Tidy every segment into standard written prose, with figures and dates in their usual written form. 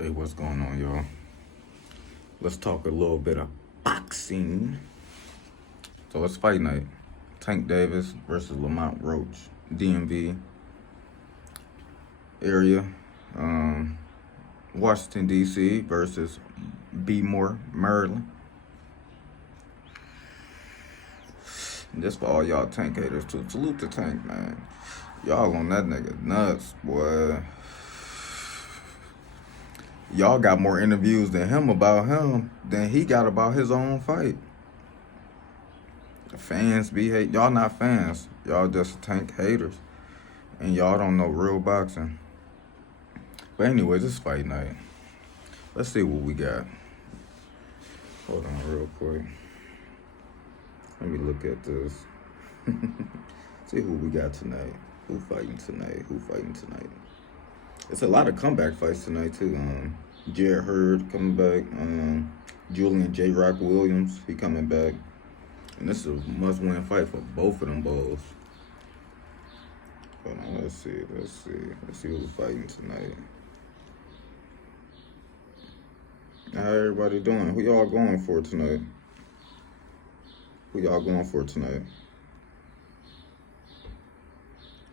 Hey, what's going on, y'all? Let's talk a little bit of boxing. So it's fight night. Tank Davis versus Lamont Roach, DMV area. Washington, D.C. versus Bmore, Maryland. And this for all y'all Tank haters, too. Salute the Tank, man. Y'all on that nigga nuts, boy. Y'all got more interviews than him about him than he got about his own fight. The fans be hate. Y'all not fans. Y'all just Tank haters. And y'all don't know real boxing. But anyways, it's fight night. Let's see what we got. Hold on real quick. Let me look at this. See who we got tonight. Who fighting tonight? It's a lot of comeback fights tonight, too. Jared Hurd coming back. Julian J. Rock Williams, he coming back. And this is a must-win fight for both of them bulls. Hold on, let's see who's fighting tonight. How everybody doing? Who y'all going for tonight?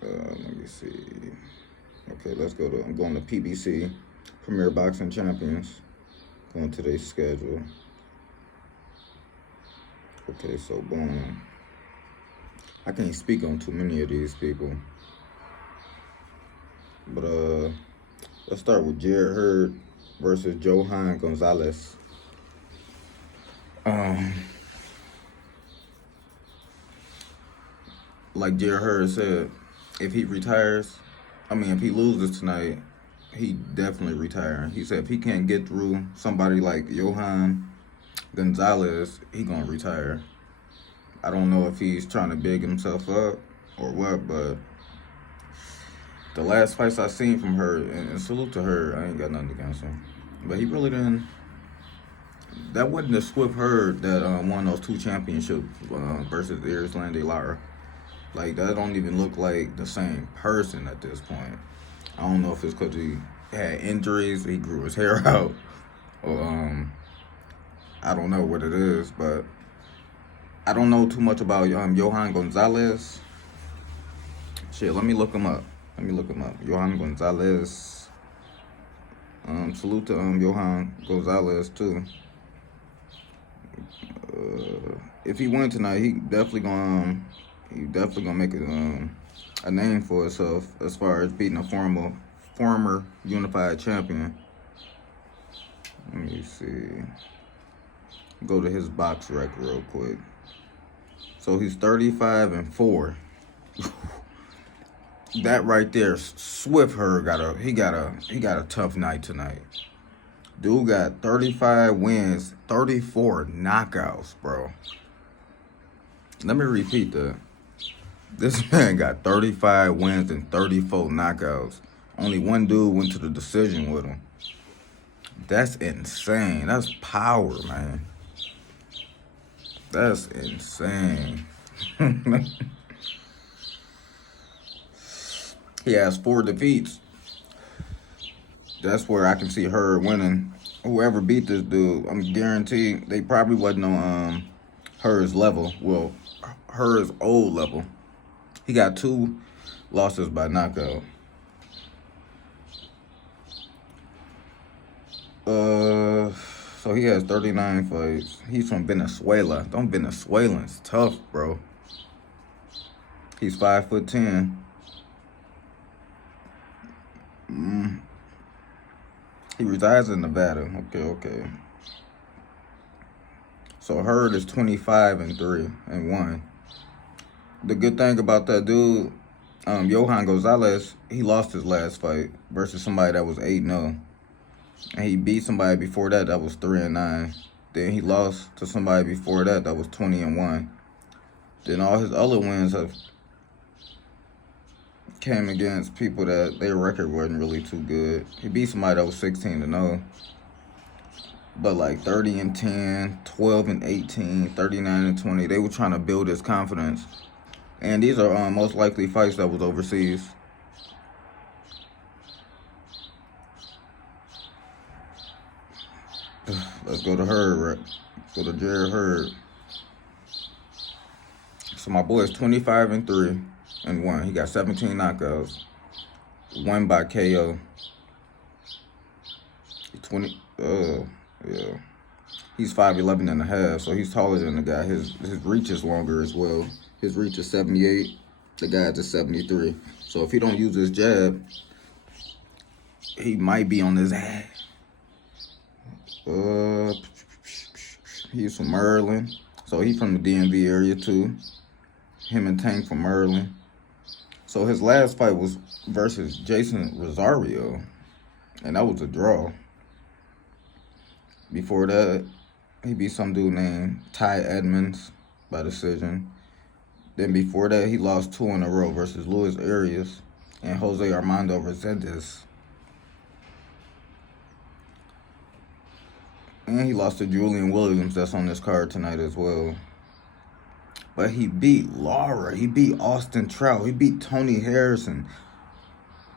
Let me see. Okay, let's go to, I'm going to PBC, Premier Boxing Champions. Going to their schedule. Okay, so boom. I can't speak on too many of these people. But let's start with Jared Hurd versus Johan Gonzalez. Like Jared Hurd said, if he loses tonight, he definitely retiring. He said if he can't get through somebody like Johan Gonzalez, he gonna retire. I don't know if he's trying to big himself up or what, but the last fights I seen from her, and salute to her, I ain't got nothing against him, but he really didn't. That wasn't the Swift Hurd that won those 2 championships versus Erislandy Lara. Like, that don't even look like the same person at this point. I don't know if it's because he had injuries, he grew his hair out, or I don't know what it is, but I don't know too much about Johan Gonzalez. Shit, let me look him up. Johan Gonzalez. Salute to Johan Gonzalez too. If he win tonight, he definitely gonna make a name for himself as far as beating a former unified champion. Let me see. Go to his box record real quick. So he's 35-4. That right there, Swift Hurd got a tough night tonight. Dude got 35 wins, 34 knockouts, bro. Let me repeat that. This man got 35 wins and 34 knockouts. Only one dude went to the decision with him. That's insane. That's power, man. That's insane. He has 4 defeats. That's where I can see her winning. Whoever beat this dude, I'm guaranteed they probably wasn't on Hur's level. Well, Hur's old level. He got 2 losses by knockout. So he has 39 fights. He's from Venezuela. Them Venezuelans tough, bro. He's 5'10". He resides in Nevada. Okay. So Hurd is 25-3-1. The good thing about that dude, Johan Gonzalez, he lost his last fight versus somebody that was 8-0. And he beat somebody before that was 3-9. Then he lost to somebody before that was 20-1. Then all his other wins have came against people that their record wasn't really too good. He beat somebody that was 16-0. But like 30-10, 12-18, 39-20, they were trying to build his confidence. And these are most likely fights that was overseas. Let's go to Hurd, right? Let's go to Jared Hurd. So my boy is 25-3-1. He got 17 knockouts. One by KO. 20. Yeah. He's 5'11 and a half, so he's taller than the guy. His reach is longer as well. His reach is 78. The guy's is 73. So if he don't use his jab, he might be on his ass. He's from Maryland, so he's from the DMV area too. Him and Tank from Maryland. So his last fight was versus Jason Rosario, and that was a draw. Before that, he beat some dude named Ty Edmonds by decision. Then before that, he lost 2 in a row versus Luis Arias and Jose Armando Resendez. And he lost to Julian Williams, that's on this card tonight as well. But he beat Lara, he beat Austin Trout, he beat Tony Harrison,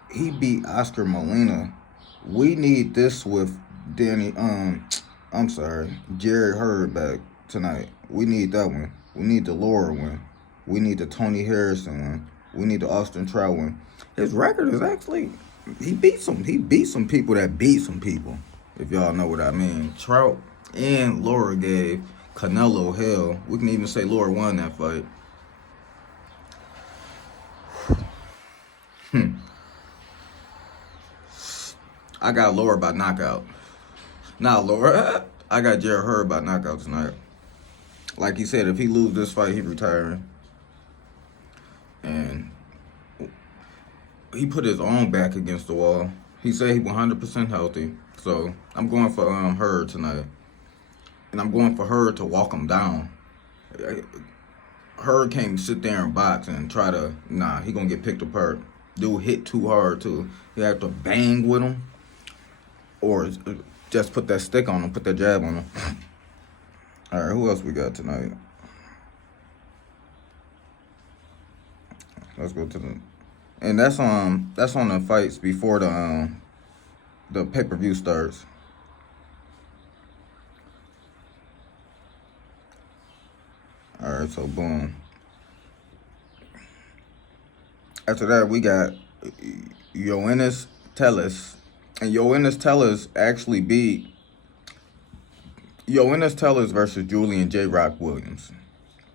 he beat Oscar Molina. We need this with Jared Hurd back tonight. We need that one. We need the Lara one. We need the Tony Harrison one. We need the Austin Trout one. His record is actually, he beat some people that beat some people, if y'all know what I mean. Trout and Lara gave Canelo hell. We can even say Lara won that fight. I got Lara by knockout. Not Lara. I got Jared Hurd by knockout tonight. Like he said, if he loses this fight, he retiring. And he put his own back against the wall. He said he 100% healthy. So I'm going for Hurd tonight. And I'm going for Hurd to walk him down. Hurd can't sit there and box and try to, he gonna get picked apart. Dude hit too hard too. You have to bang with him or just put that stick on him, put that jab on him. All right, who else we got tonight? Let's go to and that's on the fights before the pay-per-view starts. All right, so boom. After that, we got Yoenis Tellez. And Yoenis Tellez actually beat Yoenis Tellez versus Julian J. Rock Williams.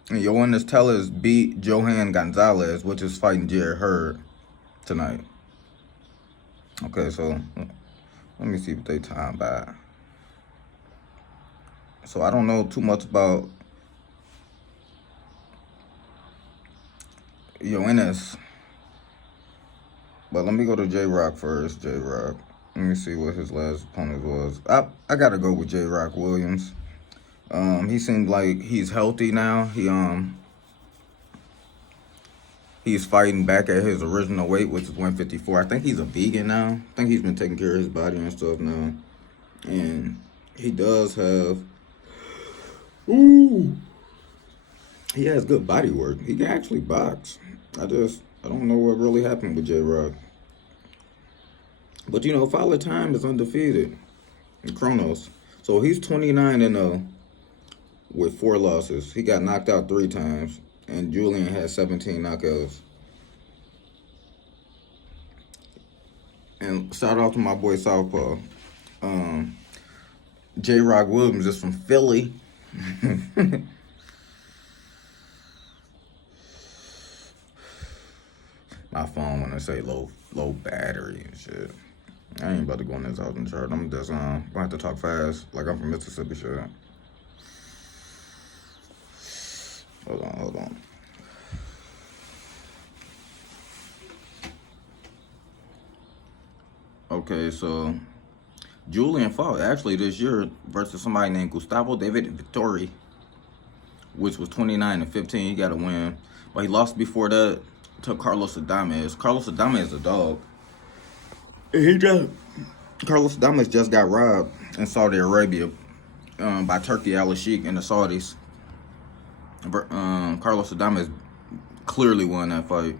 And Yoenis Tellez beat Johan Gonzalez, which is fighting Jared Hurd tonight. Okay, so let me see what they time by. So I don't know too much about Yoenis, but let me go to J. Rock first. J. Rock. Let me see what his last opponent was. I gotta go with J. Rock Williams. He seems like he's healthy now. He's fighting back at his original weight, which is 154. I think he's a vegan now. I think he's been taking care of his body and stuff now. And he does have, he has good body work. He can actually box. I don't know what really happened with J. Rock. But Father Time is undefeated in Kronos. So he's 29-0 with 4 losses. He got knocked out 3 times. And Julian had 17 knockouts. And shout out to my boy Southpaw. J. Rock Williams is from Philly. My phone when I say low battery and shit. I ain't about to go in this housing chart. I'm just gonna have to talk fast like I'm from Mississippi shit. Hold on. Okay, so Julian fought actually this year versus somebody named Gustavo David Vittori, which was 29-15. He got a win, but he lost before that to Carlos Adames. Carlos Adames is a dog. Carlos Adames just got robbed in Saudi Arabia by Turkey Al-Sheikh and the Saudis. Carlos Adames clearly won that fight,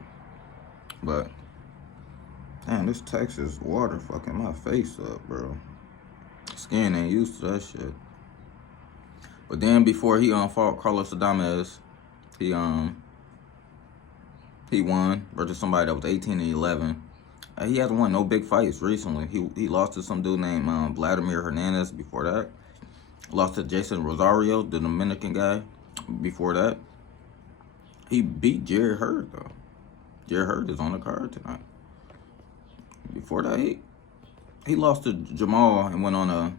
but damn, this Texas water fucking my face up, bro. Skin ain't used to that shit. But then before he fought Carlos Adames, he he won versus somebody that was 18-11. He hasn't won no big fights recently. He lost to some dude named Vladimir Hernandez before that. Lost to Jason Rosario, the Dominican guy, before that. He beat Jerry Hurd, though. Jerry Hurd is on the card tonight. Before that, he lost to Jamal and went on a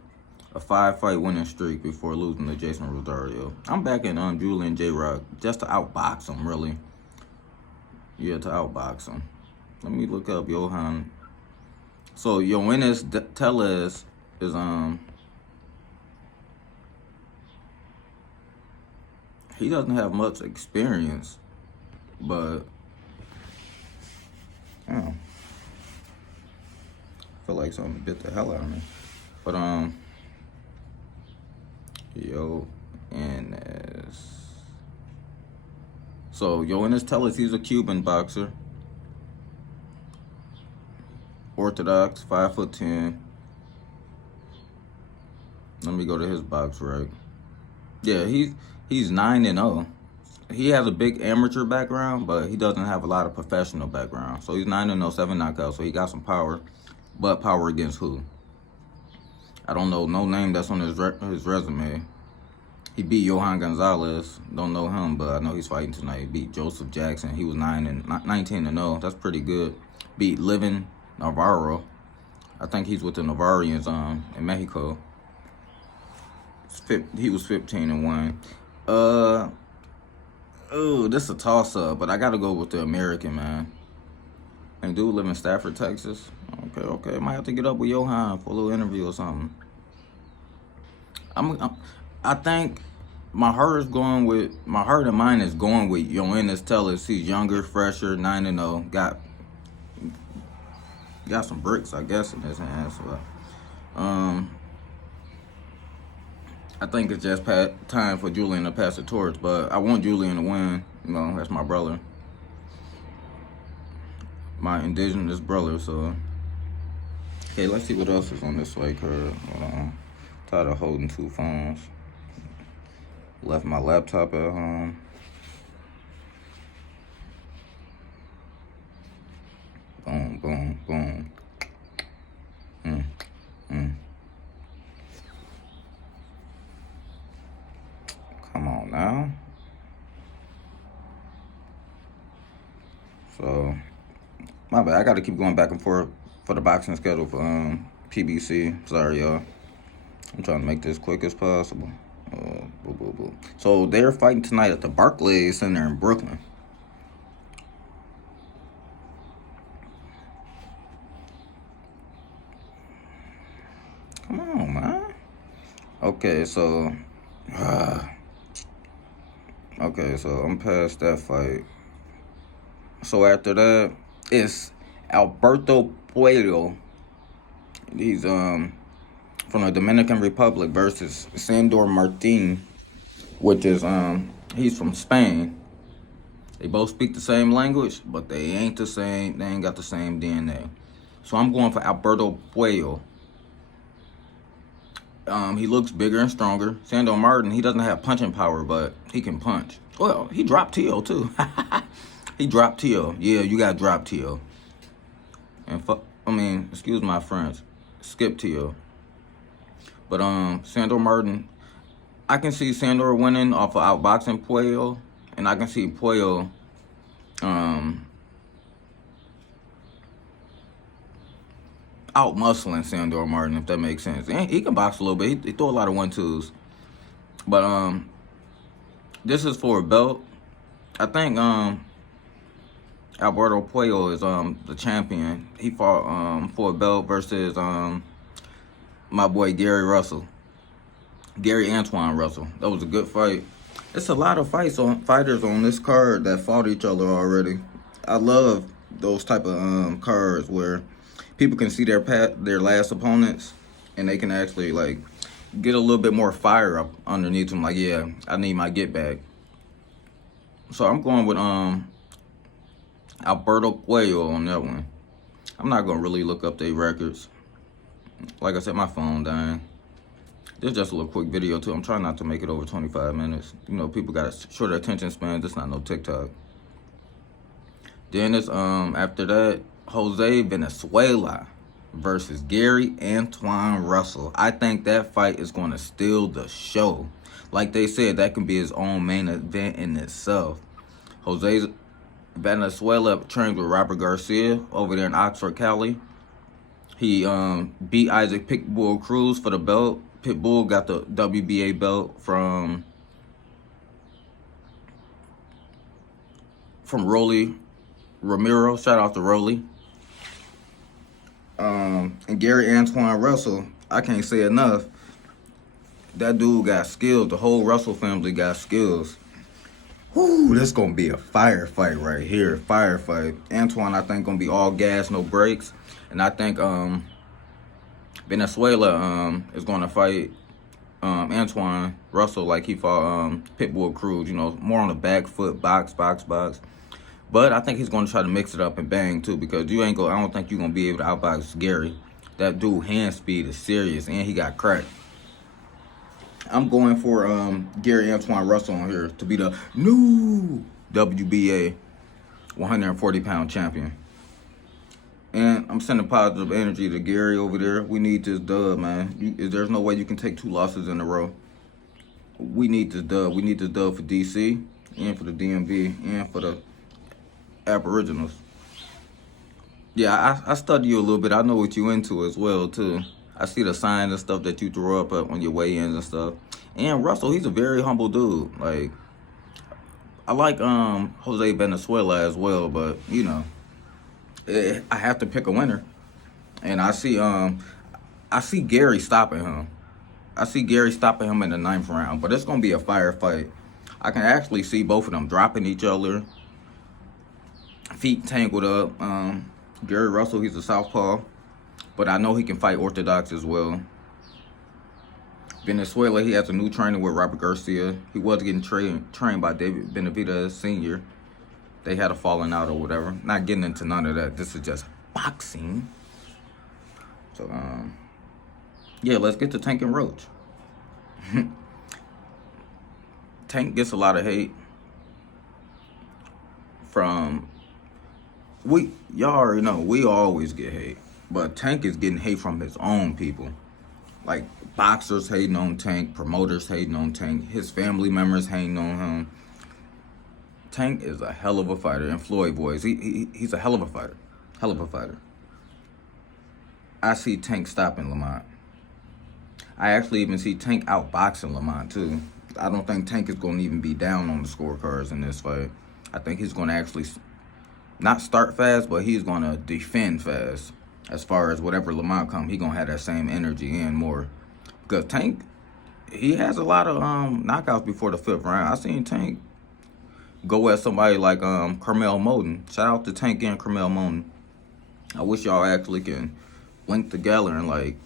5-fight winning streak before losing to Jason Rosario. I'm backing Julian J-Rock just to outbox him, really. Yeah, to outbox him. Let me look up Johan. So, Yoenis Tellez is, he doesn't have much experience, but, I feel like something bit the hell out of me. But, So, Yoenis Tellez, he's a Cuban boxer. Orthodox, 5'10". Let me go to his box rank. Yeah, he's 9-0. He has a big amateur background, but he doesn't have a lot of professional background. So he's 9-0, 7 knockouts. So he got some power, but power against who? I don't know. No name that's on his resume. He beat Johan Gonzalez. Don't know him, but I know he's fighting tonight. He beat Joseph Jackson. He was 19-0. That's pretty good. Beat Livin Navarro. I think he's with the Navarrians in Mexico. He was 15-1. This is a toss-up, but I gotta go with the American, man. And dude live in Stafford, Texas. Okay. I might have to get up with Johan for a little interview or something. I think my heart and mind is going with Yoenis Tellez. He's younger, fresher, 9-0. Got some bricks, I guess, in his hands. So, I think it's just time for Julian to pass the torch, but I want Julian to win. You know, that's my brother. My indigenous brother, so. Okay, let's see what else is on this weight card. Hold on. Tired of holding two phones. Left my laptop at home. Boom. Come on now. So, my bad. I got to keep going back and forth for the boxing schedule for PBC. Sorry, y'all. I'm trying to make this quick as possible. So they're fighting tonight at the Barclays Center in Brooklyn. Come on, man. Okay, so I'm past that fight. So after that, it's Alberto Puello. He's from the Dominican Republic versus Sandor Martin, which is he's from Spain. They both speak the same language, but they ain't the same. They ain't got the same DNA. So I'm going for Alberto Puello. He looks bigger and stronger. Sandor Martin, he doesn't have punching power, but he can punch. Well, he dropped Tio too. He dropped Tio. Yeah, you got drop Tio. And excuse my French, skip Tio. But Sandor Martin, I can see Sandor winning off of outboxing Puello, and I can see Puello out-muscling Sandor Martin, if that makes sense. And he can box a little bit. He throw a lot of 1-2s. But this is for a belt. I think Alberto Puello is the champion. He fought for a belt versus my boy Gary Antoine Russell. That was a good fight. It's a lot of fighters on this card that fought each other already. I love those type of cards where people can see their last opponents and they can actually like get a little bit more fire up underneath them. Like, yeah, I need my get back. So I'm going with Alberto Puello on that one. I'm not gonna really look up their records. Like I said, my phone dying. This is just a little quick video too. I'm trying not to make it over 25 minutes. You know, people got a shorter attention span. This not no TikTok. Then it's after that, Jose Venezuela versus Gary Antoine Russell. I think that fight is going to steal the show. Like they said, that can be his own main event in itself. Jose Venezuela trains with Robert Garcia over there in Oxford, Cali. He beat Isaac Pitbull Cruz for the belt. Pitbull got the WBA belt from Rolly Romero. Shout out to Rolly. And Gary Antoine Russell, I can't say enough. That dude got skills. The whole Russell family got skills. Whoo, this gonna be a firefight right here. Firefight. Antoine, I think, gonna be all gas, no brakes. And I think Venezuela is gonna fight Antoine Russell like he fought Pitbull Cruz. You know, more on the back foot, box. But I think he's gonna try to mix it up and bang too, because I don't think you're gonna be able to outbox Gary. That dude hand speed is serious, and he got cracked. I'm going for Gary Antoine Russell on here to be the new WBA 140-pound champion. And I'm sending positive energy to Gary over there. We need this dub, man. There's no way you can take 2 losses in a row. We need this dub. We need this dub for DC and for the DMV and for the Aboriginals. Yeah, I study you a little bit. I know what you into as well, too. I see the signs and stuff that you throw up on your weigh-ins and stuff. And Russell, he's a very humble dude. Like, I like Jose Venezuela as well, but, you know, I have to pick a winner. And I see Gary stopping him. I see Gary stopping him in the 9th round, but it's going to be a firefight. I can actually see both of them dropping each other. Feet tangled up. Gary Russell, he's a southpaw, but I know he can fight orthodox as well. Venezuela, he has a new trainer with Robert Garcia. He was getting trained by David Benavidez Sr. They had a falling out or whatever. Not getting into none of that. This is just boxing. So, yeah, let's get to Tank and Roach. Tank gets a lot of hate from... Y'all already know, we always get hate. But Tank is getting hate from his own people. Like, boxers hating on Tank, promoters hating on Tank, his family members hating on him. Tank is a hell of a fighter. And Floyd boys, he's a hell of a fighter. Hell of a fighter. I see Tank stopping Lamont. I actually even see Tank outboxing Lamont, too. I don't think Tank is going to even be down on the scorecards in this fight. I think he's going to actually not start fast, but he's going to defend fast. As far as whatever Lamont come, he's going to have that same energy and more. Because Tank, he has a lot of knockouts before the 5th round. I seen Tank go at somebody like Carmel Moden. Shout out to Tank and Carmel Moden. I wish y'all actually can link together and, like,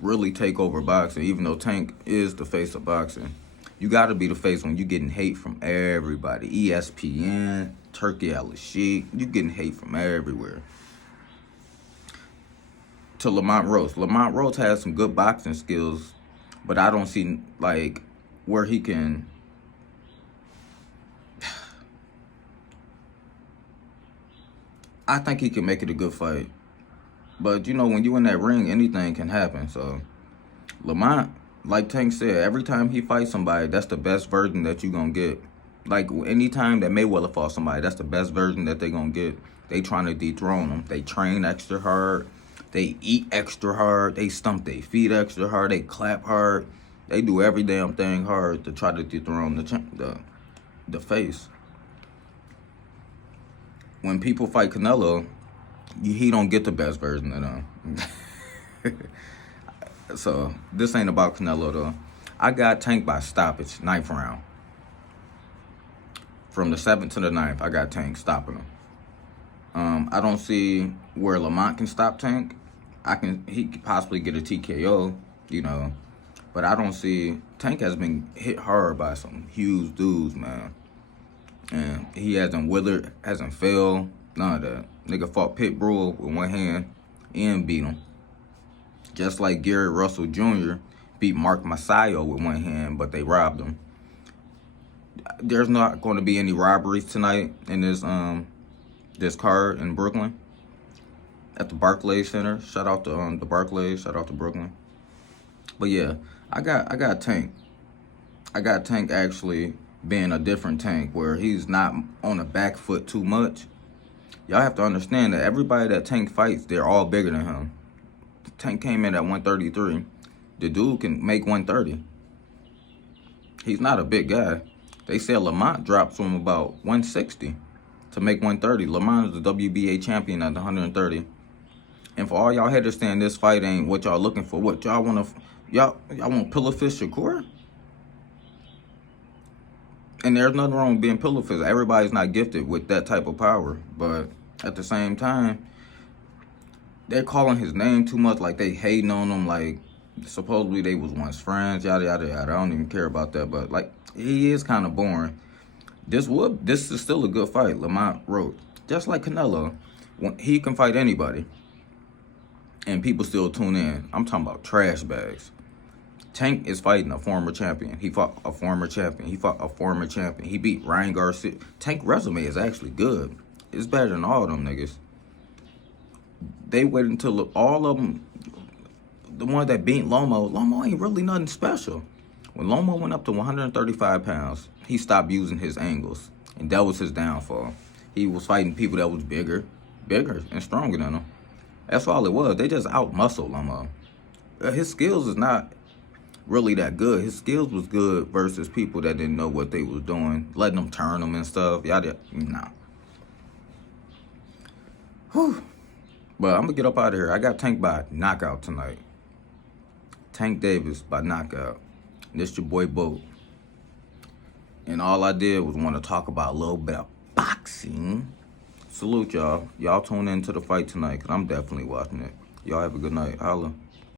really take over boxing, even though Tank is the face of boxing. You got to be the face when you're getting hate from everybody. ESPN, Turkey Al-Sheikh, you're getting hate from everywhere. To Lamont Roach. Lamont Roach has some good boxing skills, but I don't see, like, where he can... I think he can make it a good fight. But, you know, when you in that ring, anything can happen. So, Lamont, like Tank said, every time he fights somebody, that's the best version that you're going to get. Like, anytime that Mayweather fought somebody, that's the best version that they're going to get. They trying to dethrone them. They train extra hard. They eat extra hard. They stump their feet extra hard. They clap hard. They do every damn thing hard to try to dethrone the face. When people fight Canelo, he don't get the best version of them. So, this ain't about Canelo, though. I got Tank by stoppage, 9th round. From the 7th to the 9th, I got Tank stopping him. I don't see where Lamont can stop Tank. He could possibly get a TKO, you know. But I don't see... Tank has been hit hard by some huge dudes, man. And he hasn't withered, hasn't failed, none of that. Nigga fought Pitbull with one hand and beat him. Just like Gary Russell Jr. beat Mark Masayo with one hand, but they robbed him. There's not going to be any robberies tonight in this card in Brooklyn at the Barclays Center. Shout out to the Barclays. Shout out to Brooklyn. But yeah, I got Tank. I got Tank actually being a different Tank where he's not on the back foot too much. Y'all have to understand that everybody that Tank fights, they're all bigger than him. Tank came in at 133. The dude can make 130. He's not a big guy. They said Lamont dropped from about 160 to make 130. Lamont is the WBA champion at 130. And for all y'all haters saying this fight ain't what y'all looking for, what y'all want to, y'all want Pillow Fist Shakur? And there's nothing wrong with being Pillow Fist. Everybody's not gifted with that type of power. But at the same time, they're calling his name too much, like they hating on him, like supposedly they was once friends, yada yada yada. I don't even care about that, but like he is kind of boring. This is still a good fight, Lamont Roach. Just like Canelo, he can fight anybody, and people still tune in. I'm talking about trash bags. Tank is fighting a former champion. He fought a former champion. He fought a former champion. He beat Ryan Garcia. Tank resume is actually good. It's better than all of them niggas. They waited until all of them, the one that beat Lomo ain't really nothing special. When Lomo went up to 135 pounds, he stopped using his angles, and that was his downfall. He was fighting people that was bigger and stronger than him. That's all it was. They just out-muscled Lomo. His skills is not really that good. His skills was good versus people that didn't know what they was doing, letting them turn them and stuff. Nah. Whew. But I'm going to get up out of here. I got Tank by knockout tonight. Tank Davis by knockout. And this your boy Bo. And all I did was want to talk about a little bit of boxing. Salute y'all. Y'all tune in to the fight tonight because I'm definitely watching it. Y'all have a good night. Holla.